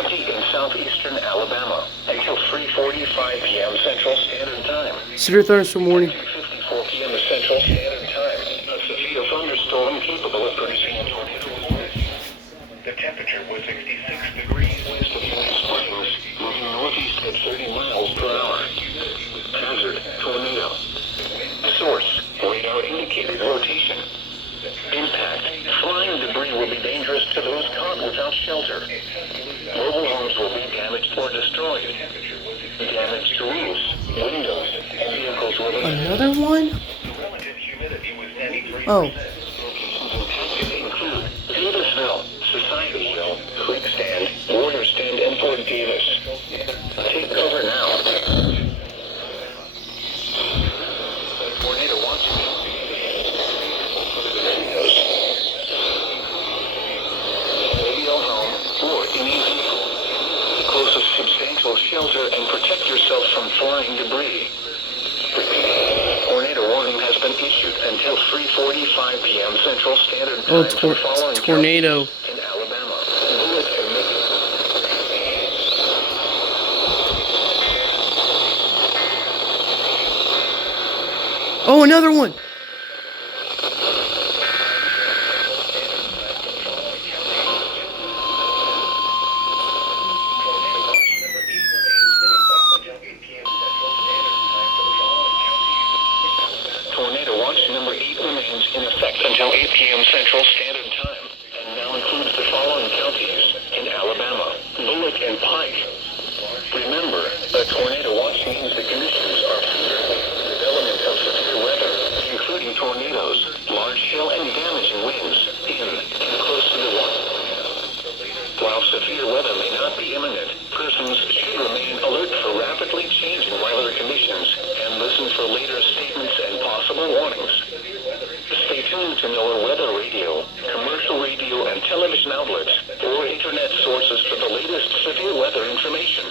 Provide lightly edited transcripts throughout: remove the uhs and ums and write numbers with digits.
County in southeastern Alabama until 3:45 p.m. Central Standard Time. Severe thunderstorm warning. 2:54 p.m. Central Standard Time. A severe thunderstorm capable of producing a tornado. The temperature was 66 degrees west of United Springs, moving northeast at 30 miles per hour. Hazard, tornado. Source, radar indicated rotation. Impact, flying debris will be dangerous to those caught without shelter. Mobile homes will be damaged or destroyed. Damage to roofs, windows, and vehicles will be... Another one? Relative humidity was 93%. Oh. Locations impacted include Davisville, Societyville, Creekstand, Warrior Stand, and Fort Davis. Take cover now. Tornado watch. Radio home or any vehicle. Close a substantial shelter and protect yourself from flying debris. Tornado warning has been issued until 3:45 p.m. Central Standard Time. Oh, tornado. In Alabama. Bullet emitted. Oh, another one. Tornado watch number 8 remains in effect until 8 p.m. Central Standard Time, and now includes the following counties in Alabama: Bullock and Pike. Remember, a tornado watch means the conditions are favorable for the development of severe weather, including tornadoes, large hail, and damaging winds in and close to the water. While severe weather may not be imminent, persons should remain alert for rapidly changing weather conditions and listen for later statements and possible warnings. Stay tuned to NOAA weather radio, commercial radio and television outlets, or internet sources for the latest severe weather information.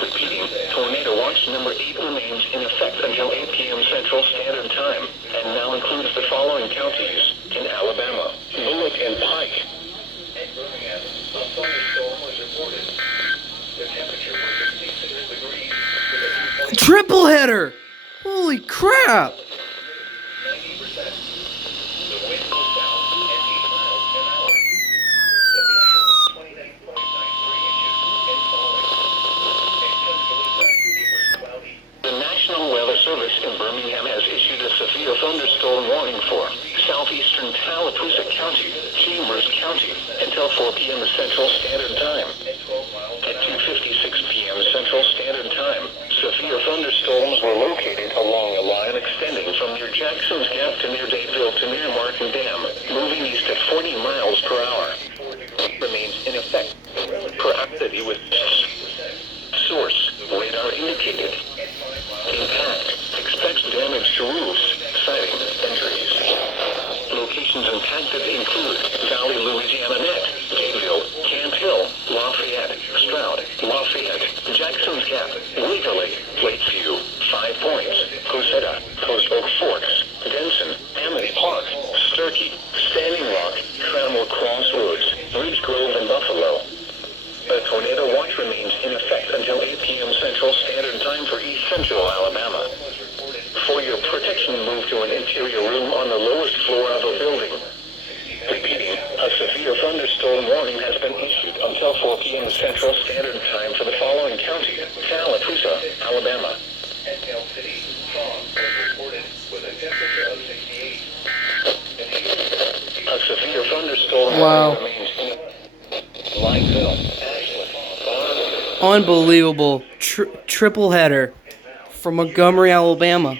Repeating, tornado watch number 8 remains in effect until 8 p.m. Central Standard Time, and now includes the following counties in Alabama: Bullock and Pike. A thunderstorm was reported. The temperature was 66 degrees with a Triple header. Holy crap. 90%. The wind was south at 8 miles per hour. The pressure was 29.93 inches and falling. In Tuscaloosa, it was cloudy. The National Weather Service in Birmingham has issued a severe thunderstorm warning for southeastern Tallapoosa County, Chambers County, until 4 p.m. Central Standard Time. At 2:56 p.m. Central Standard Time, severe thunderstorms were located along a line extending from near Jackson's Gap to near Dadeville to near Markham Dam, moving east at 40 miles per hour. Remains in effect. Proactivity with source, radar indicated. Impact, expects damage to roofs, siding, and trees. Locations impacted include Valley, Louisiana Net, Dadeville, Camp Hill, Lafayette, Stroud, Lafayette, Jackson's Gap, Waverly, Lakeview, 5 Points, Cosetta, Post Oak Forks, Denson, Amity Park, Sturkey, Standing Rock, Cranmore Crossroads, Ridge Grove, and Buffalo. A tornado watch remains in effect until 8 p.m. Central Standard Time for East Central Alabama. For your protection, move to an interior room on the lowest floor of a building. Repeating, a severe thunderstorm warning has been issued until 4 p.m. Central Standard Time for the following county: Tallapoosa, Alabama. Cal City, fog was reported with a temperature of 68. A severe thunderstorm Wow. warning remains in Lineville, Ashland, Unbelievable. Triple header from Montgomery, Alabama.